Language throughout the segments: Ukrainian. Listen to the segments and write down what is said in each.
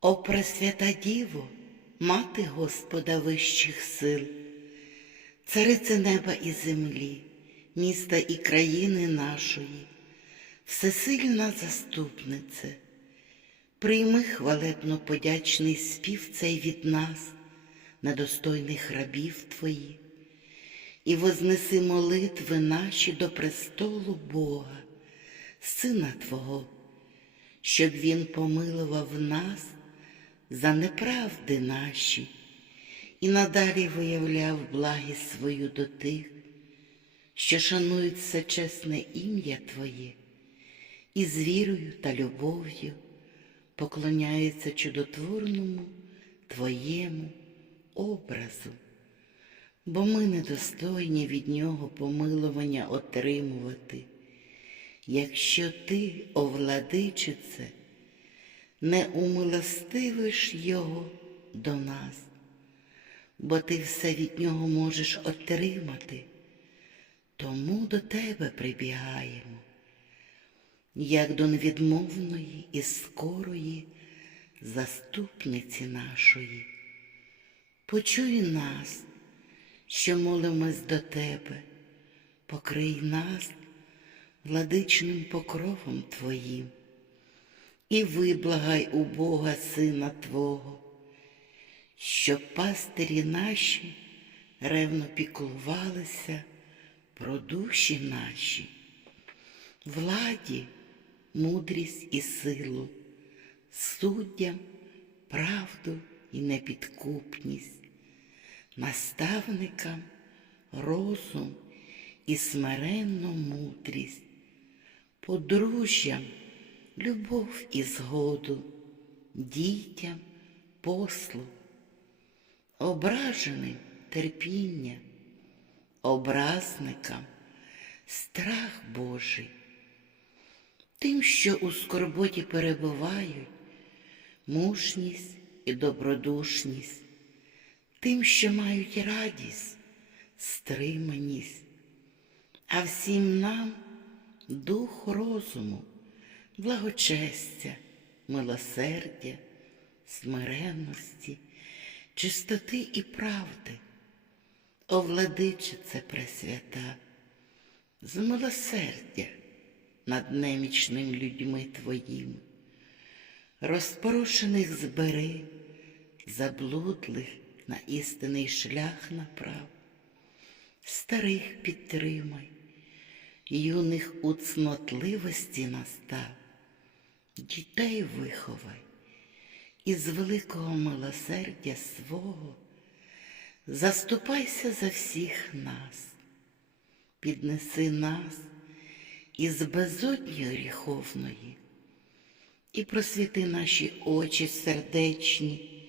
О Пресвята Діво, мати Господа вищих сил, царице неба і землі, міста і країни нашої, всесильна заступнице, прийми хвалебно подячний спів цей від нас, недостойних рабів Твоїх, і вознеси молитви наші до престолу Бога, Сина Твого, щоб Він помилував нас за неправди наші. І надалі виявляв благість свою до тих, що шанують все чесне ім'я Твоє, і з вірою та любов'ю поклоняються чудотворному Твоєму образу, бо ми недостойні від Нього помилування отримувати, якщо Ти, о владичице, не умилостивиш Його до нас, бо ти все від Нього можеш отримати, тому до Тебе прибігаємо, як до невідмовної і скорої заступниці нашої. Почуй нас, що молимось до Тебе, покрий нас владичним покровом Твоїм і виблагай у Бога Сина Твого, щоб пастирі наші ревно піклувалися про душі наші, владі, мудрість і силу, суддям правду і непідкупність, наставникам розум і смиренну мудрість, подружжям любов і згоду, дітям послуг, ображеним терпіння, образникам страх Божий, тим, що у скорботі перебувають, мужність і добродушність, тим, що мають радість, стриманість, а всім нам дух розуму благочестя, милосердя, смиренності, чистоти і правди. О, владичице Пресвята, з милосердя над немічними людьми Твоїми, розпорошених збери, заблудлих на істинний шлях направ, старих підтримай, юних у цнотливості настав дітей виховай, і з великого милосердя свого заступайся за всіх нас, піднеси нас із безодні гріховної і просвіти наші очі сердечні,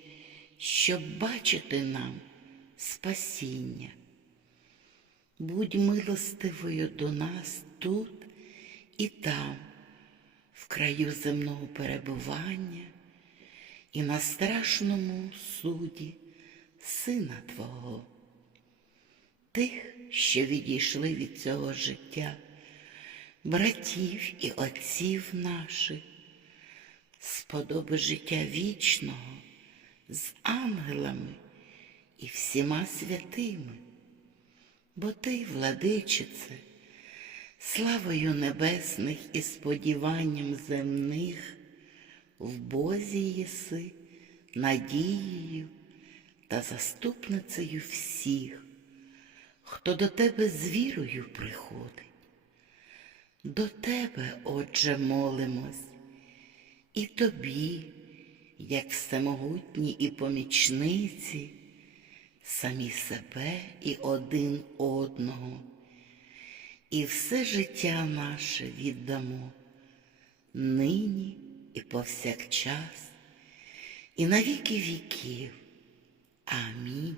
щоб бачити нам спасіння. Будь милостивою до нас тут і там краю земного перебування і на страшному суді Сина Твого, тих, що відійшли від цього життя, братів і отців наших, сподоби життя вічного з ангелами і всіма святими, бо Ти, владичице, славою небесних і сподіванням земних, в Бозі єси, надією та заступницею всіх, хто до тебе з вірою приходить. До тебе, Отже, молимось, і тобі, як всемогутні і помічниці, самі себе і один одного і все життя наше віддамо нині і повсякчас, і на віки віків. Амінь.